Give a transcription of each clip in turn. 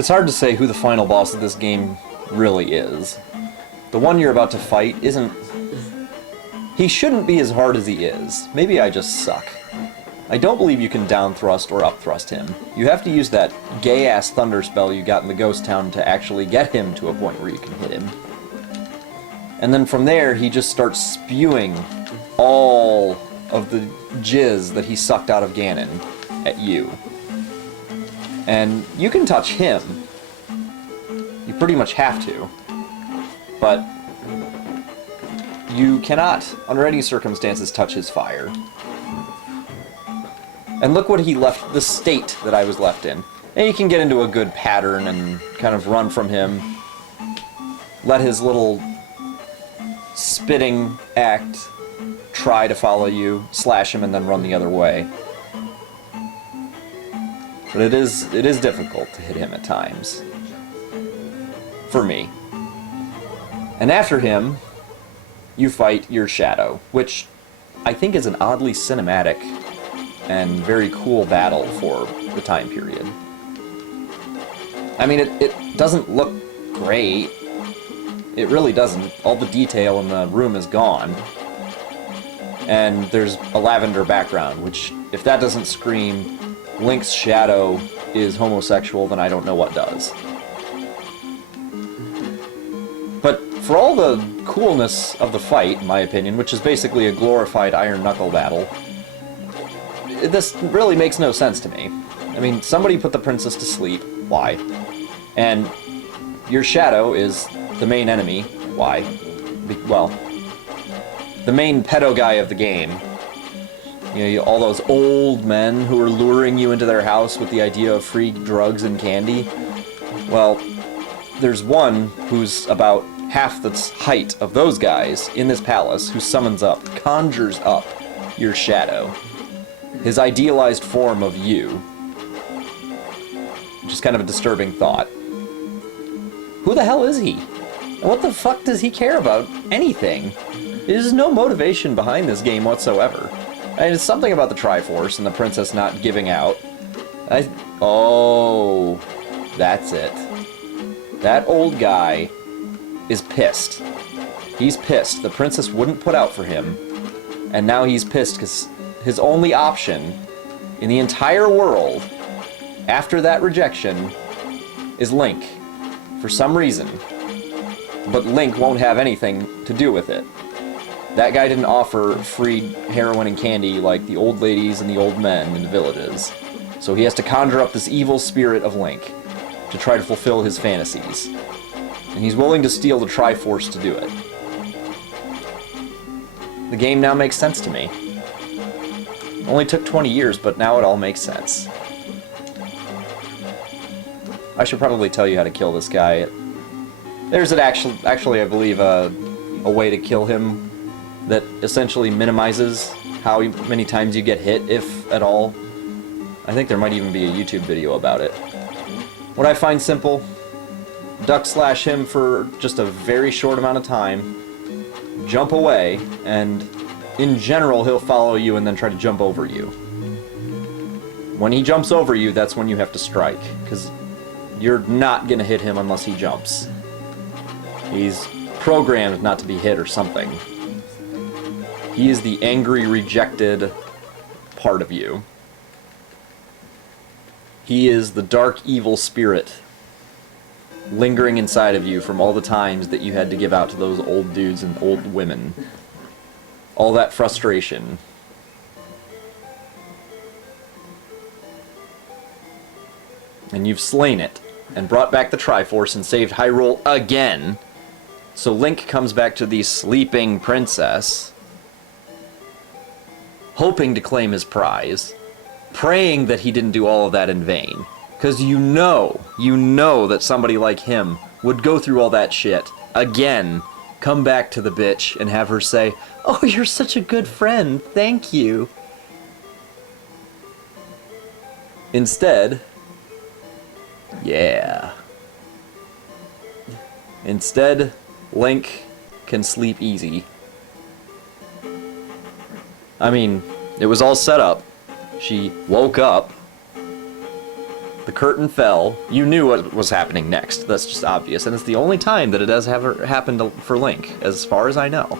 It's hard to say who the final boss of this game really is. The one you're about to fight isn't... He shouldn't be as hard as he is. Maybe I just suck. I don't believe you can down thrust or up thrust him. You have to use that gay-ass thunder spell you got in the ghost town to actually get him to a point where you can hit him. And then from there, he just starts spewing all of the jizz that he sucked out of Ganon at you. And you can touch him. You pretty much have to. But you cannot, under any circumstances, touch his fire. And look what he left, the state that I was left in. And you can get into a good pattern and kind of run from him. Let his little spitting act try to follow you, slash him, and then run the other way. But it is difficult to hit him at times. For me. And after him, you fight your shadow, which I think is an oddly cinematic and very cool battle for the time period. I mean, it doesn't look great. It really doesn't. All the detail in the room is gone. And there's a lavender background, which, if that doesn't scream Link's shadow is homosexual, then I don't know what does. But for all the coolness of the fight, in my opinion, which is basically a glorified iron knuckle battle, this really makes no sense to me. I mean, somebody put the princess to sleep. Why? And your shadow is the main enemy. Why? Well, the main pedo guy of the game. You know, all those old men who are luring you into their house with the idea of free drugs and candy. Well, there's one who's about half the height of those guys in this palace who summons up, conjures up your shadow. His idealized form of you. Which is kind of a disturbing thought. Who the hell is he? And what the fuck does he care about anything? There's no motivation behind this game whatsoever. I mean, it's something about the Triforce and the princess not giving out. Oh, that's it. That old guy is pissed. He's pissed. The princess wouldn't put out for him. And now he's pissed because his only option in the entire world after that rejection is Link. For some reason. But Link won't have anything to do with it. That guy didn't offer free heroin and candy like the old ladies and the old men in the villages. So he has to conjure up this evil spirit of Link to try to fulfill his fantasies. And he's willing to steal the Triforce to do it. The game now makes sense to me. It only took 20 years, but now it all makes sense. I should probably tell you how to kill this guy. There's actually, I believe, a way to kill him that essentially minimizes how many times you get hit, if at all. I think there might even be a YouTube video about it. What I find simple, duck slash him for just a very short amount of time, jump away, and in general he'll follow you and then try to jump over you. When he jumps over you, that's when you have to strike, because you're not gonna hit him unless he jumps. He's programmed not to be hit or something. He is the angry, rejected part of you. He is the dark, evil spirit lingering inside of you from all the times that you had to give out to those old dudes and old women. All that frustration. And you've slain it, and brought back the Triforce and saved Hyrule again. So Link comes back to the sleeping princess, hoping to claim his prize, praying that he didn't do all of that in vain. Because you know that somebody like him would go through all that shit, again, come back to the bitch and have her say, "Oh, you're such a good friend, thank you." Instead, Instead, Link can sleep easy. I mean, it was all set up. She woke up, The curtain fell. You knew what was happening next. That's just obvious. And it's the only time that it has ever happened for Link, as far as I know.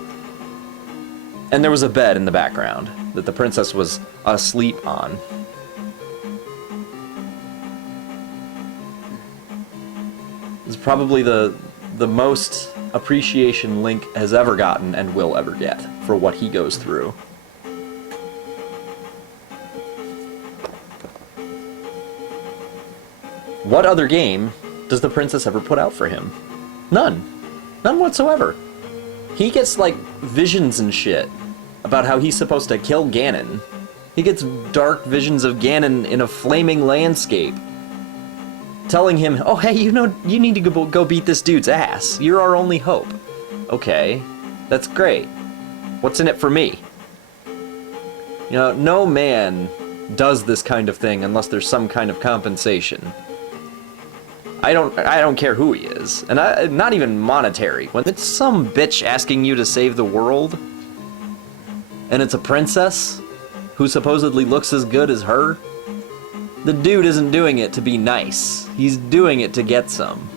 And there was a bed in the background that the princess was asleep on. It's probably the most appreciation Link has ever gotten and will ever get for what he goes through. What other game does the princess ever put out for him? None. None whatsoever. He gets, like, visions and shit about how he's supposed to kill Ganon. He gets dark visions of Ganon in a flaming landscape, telling him, oh, hey, you know, you need to go beat this dude's ass. You're our only hope. Okay, that's great. What's in it for me? You know, no man does this kind of thing unless there's some kind of compensation. I don't care who he is, and not even monetary. When it's some bitch asking you to save the world, and it's a princess who supposedly looks as good as her, the dude isn't doing it to be nice. He's doing it to get some.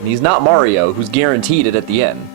And he's not Mario, who's guaranteed it at the end.